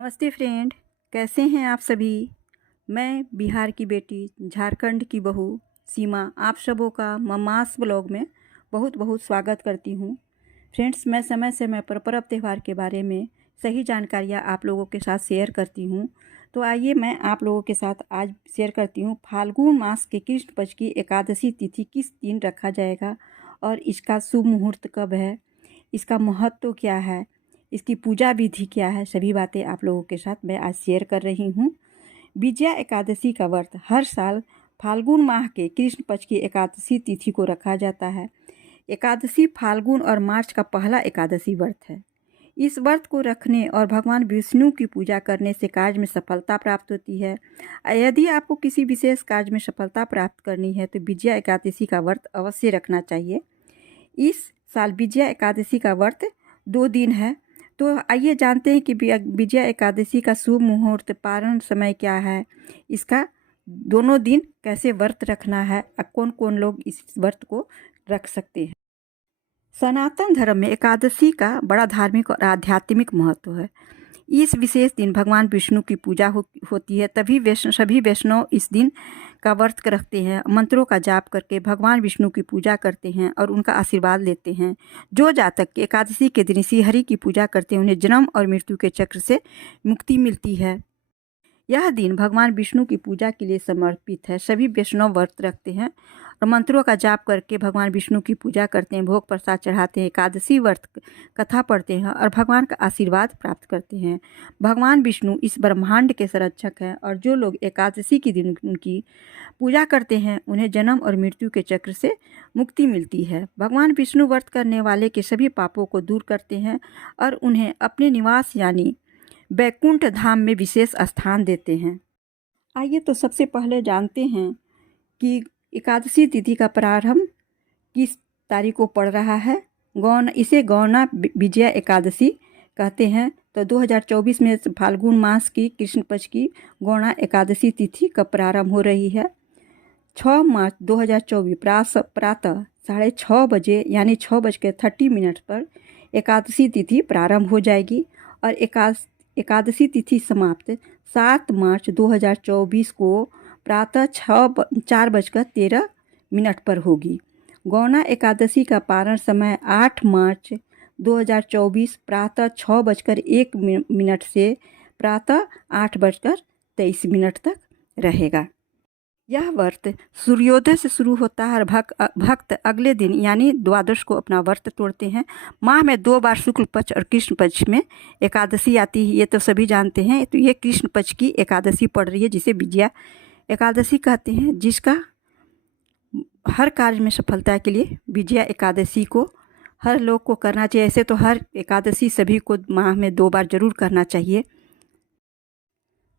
नमस्ते फ्रेंड, कैसे हैं आप सभी। मैं बिहार की बेटी, झारखंड की बहू सीमा आप सबों का ममास ब्लॉग में बहुत बहुत स्वागत करती हूँ। फ्रेंड्स, मैं समय समय पर पर्व त्यौहार के बारे में सही जानकारियाँ आप लोगों के साथ शेयर करती हूँ। तो आइए मैं आप लोगों के साथ आज शेयर करती हूँ फाल्गुन मास के कृष्ण पक्ष की एकादशी तिथि किस दिन रखा जाएगा और इसका शुभ मुहूर्त कब है, इसका महत्व क्या है, इसकी पूजा विधि क्या है, सभी बातें आप लोगों के साथ मैं आज शेयर कर रही हूँ। विजया एकादशी का व्रत हर साल फाल्गुन माह के कृष्ण पक्ष की एकादशी तिथि को रखा जाता है। एकादशी फाल्गुन और मार्च का पहला एकादशी व्रत है। इस व्रत को रखने और भगवान विष्णु की पूजा करने से कार्य में सफलता प्राप्त होती है। यदि आपको किसी विशेष कार्य में सफलता प्राप्त करनी है तो विजया एकादशी का व्रत अवश्य रखना चाहिए। इस साल विजया एकादशी का व्रत 2 दिन है। तो आइए जानते हैं कि विजया एकादशी का शुभ मुहूर्त पारण समय क्या है, इसका दोनों दिन कैसे व्रत रखना है और कौन कौन लोग इस व्रत को रख सकते हैं। सनातन धर्म में एकादशी का बड़ा धार्मिक और आध्यात्मिक महत्व है। इस विशेष दिन भगवान विष्णु की पूजा होती है, तभी सभी वैष्णव इस दिन का व्रत रखते हैं, मंत्रों का जाप करके भगवान विष्णु की पूजा करते हैं और उनका आशीर्वाद लेते हैं। जो जातक एकादशी के दिन श्रीहरि की पूजा करते हैं उन्हें जन्म और मृत्यु के चक्र से मुक्ति मिलती है। यह दिन भगवान विष्णु की पूजा के लिए समर्पित है। सभी वैष्णव व्रत रखते हैं और मंत्रों का जाप करके भगवान विष्णु की पूजा करते हैं, भोग प्रसाद चढ़ाते हैं, एकादशी व्रत कथा पढ़ते हैं और भगवान का आशीर्वाद प्राप्त करते हैं। भगवान विष्णु इस ब्रह्मांड के संरक्षक हैं और जो लोग एकादशी के दिन उनकी पूजा करते हैं उन्हें जन्म और मृत्यु के चक्र से मुक्ति मिलती है। भगवान विष्णु व्रत करने वाले के सभी पापों को दूर करते हैं और उन्हें अपने निवास यानी बैकुंठ धाम में विशेष स्थान देते हैं। आइए तो सबसे पहले जानते हैं कि एकादशी तिथि का प्रारंभ किस तारीख को पड़ रहा है। इसे गौना विजया एकादशी कहते हैं। तो 2024 में फाल्गुन मास की कृष्ण पक्ष की गौना एकादशी तिथि का प्रारंभ हो रही है। 6 मार्च 2024 प्रातः 6:30 बजे यानी 6:30 पर एकादशी तिथि प्रारंभ हो जाएगी और एकादशी तिथि समाप्त 7 मार्च 2024 को प्रातः 4:13 पर होगी। गौना एकादशी का पारण समय 8 मार्च 2024 प्रातः 6:01 से प्रातः 8:23 तक रहेगा। यह व्रत सूर्योदय से शुरू होता है और भक्त अगले दिन यानी द्वादश को अपना व्रत तोड़ते हैं। माह में 2 बार शुक्ल पक्ष और कृष्ण पक्ष में एकादशी आती है, ये तो सभी जानते हैं। तो ये कृष्ण पक्ष की एकादशी पड़ रही है जिसे विजया एकादशी कहते हैं, जिसका हर कार्य में सफलता के लिए विजया एकादशी को हर लोग को करना चाहिए। ऐसे तो हर एकादशी सभी को माह में 2 बार जरूर करना चाहिए।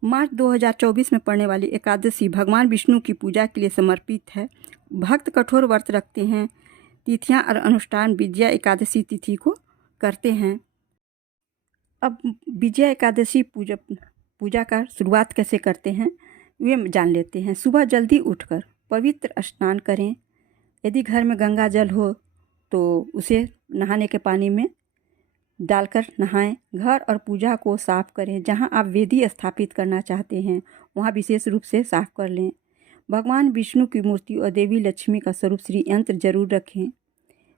मार्च 2024 में पड़ने वाली एकादशी भगवान विष्णु की पूजा के लिए समर्पित है। भक्त कठोर व्रत रखते हैं। तिथियां और अनुष्ठान विजया एकादशी तिथि को करते हैं। अब विजया एकादशी पूजा का शुरुआत कैसे करते हैं वे जान लेते हैं। सुबह जल्दी उठकर पवित्र स्नान करें। यदि घर में गंगा जल हो तो उसे नहाने के पानी में डालकर नहाएं। घर और पूजा को साफ करें। जहां आप वेदी स्थापित करना चाहते हैं वहां विशेष रूप से साफ कर लें। भगवान विष्णु की मूर्ति और देवी लक्ष्मी का स्वरूप श्री यंत्र जरूर रखें।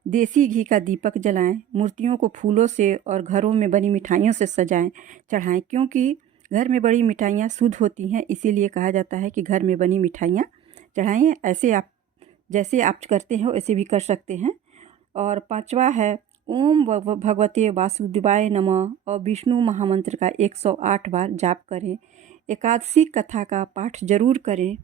देसी घी का दीपक जलाएं। मूर्तियों को फूलों से और घरों में बनी मिठाइयों से चढ़ाएं, क्योंकि घर में बड़ी मिठाइयाँ शुद्ध होती हैं, इसीलिए कहा जाता है कि घर में बनी मिठाइयाँ चढ़ाएं। ऐसे आप जैसे आप करते हो ऐसे भी कर सकते हैं। और 5वां है ओम भगवते वासुदेवाय नमः और विष्णु महामंत्र का 108 बार जाप करें। एकादशी कथा का पाठ जरूर करें।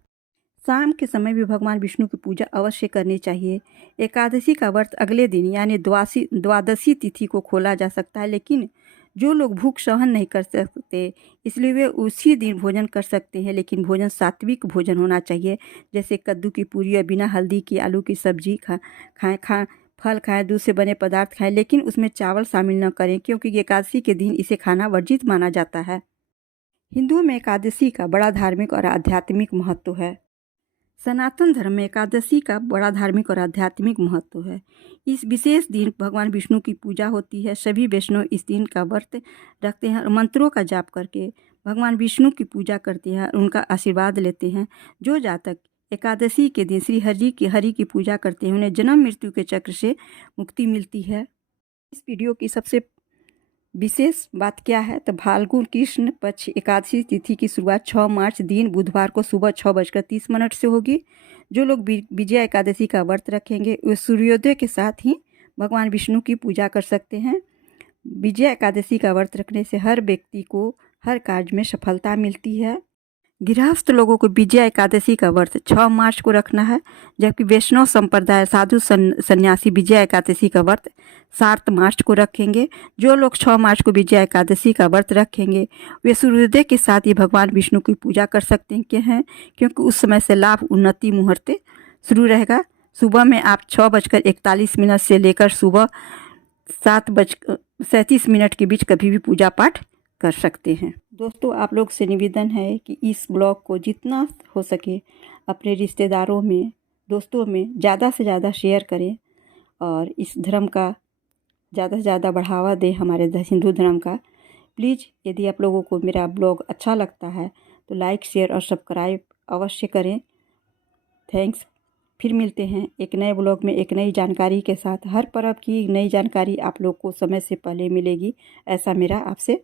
शाम के समय भी भगवान विष्णु की पूजा अवश्य करनी चाहिए। एकादशी का व्रत अगले दिन यानी द्वादशी तिथि को खोला जा सकता है, लेकिन जो लोग भूख सहन नहीं कर सकते इसलिए वे उसी दिन भोजन कर सकते हैं, लेकिन भोजन सात्विक भोजन होना चाहिए। जैसे कद्दू की पूरी और बिना हल्दी की आलू की सब्जी खाएं, फल खाएं, दूध से बने पदार्थ खाएं, लेकिन उसमें चावल शामिल न करें, क्योंकि एकादशी के दिन इसे खाना वर्जित माना जाता है। हिंदुओं में एकादशी का बड़ा धार्मिक और आध्यात्मिक महत्व है। सनातन धर्म में एकादशी का बड़ा धार्मिक और आध्यात्मिक महत्व है। इस विशेष दिन भगवान विष्णु की पूजा होती है। सभी वैष्णव इस दिन का व्रत रखते हैं और मंत्रों का जाप करके भगवान विष्णु की पूजा करते हैं, उनका आशीर्वाद लेते हैं। जो जातक एकादशी के दिन श्री हरि की पूजा करते हैं, उन्हें जन्म मृत्यु के चक्र से मुक्ति मिलती है। इस वीडियो की सबसे विशेष बात क्या है, तो फाल्गुन कृष्ण पक्ष एकादशी तिथि की शुरुआत 6 मार्च दिन बुधवार को सुबह 6:30 से होगी। जो लोग विजया एकादशी का व्रत रखेंगे वे सूर्योदय के साथ ही भगवान विष्णु की पूजा कर सकते हैं। विजया एकादशी का व्रत रखने से हर व्यक्ति को हर कार्य में सफलता मिलती है। गृहस्थ लोगों को विजया एकादशी का व्रत 6 मार्च को रखना है, जबकि वैष्णव संप्रदाय साधु सन्यासी विजया एकादशी का व्रत 7 मार्च को रखेंगे। जो लोग 6 मार्च को विजया एकादशी का व्रत रखेंगे वे सूर्योदय के साथ ही भगवान विष्णु की पूजा कर सकते हैं, क्योंकि उस समय से लाभ उन्नति मुहूर्त शुरू रहेगा। सुबह में आप 6:41 से लेकर सुबह 7:37 के बीच कभी भी पूजा पाठ कर सकते हैं। दोस्तों, आप लोग से निवेदन है कि इस ब्लॉग को जितना हो सके अपने रिश्तेदारों में, दोस्तों में ज़्यादा से ज़्यादा शेयर करें और इस धर्म का ज़्यादा से ज़्यादा बढ़ावा दें, हमारे हिंदू धर्म का। प्लीज़, यदि आप लोगों को मेरा ब्लॉग अच्छा लगता है तो लाइक, शेयर और सब्सक्राइब अवश्य करें। थैंक्स। फिर मिलते हैं एक नए ब्लॉग में एक नई जानकारी के साथ। हर पर्व की नई जानकारी आप लोग को समय से पहले मिलेगी, ऐसा मेरा आपसे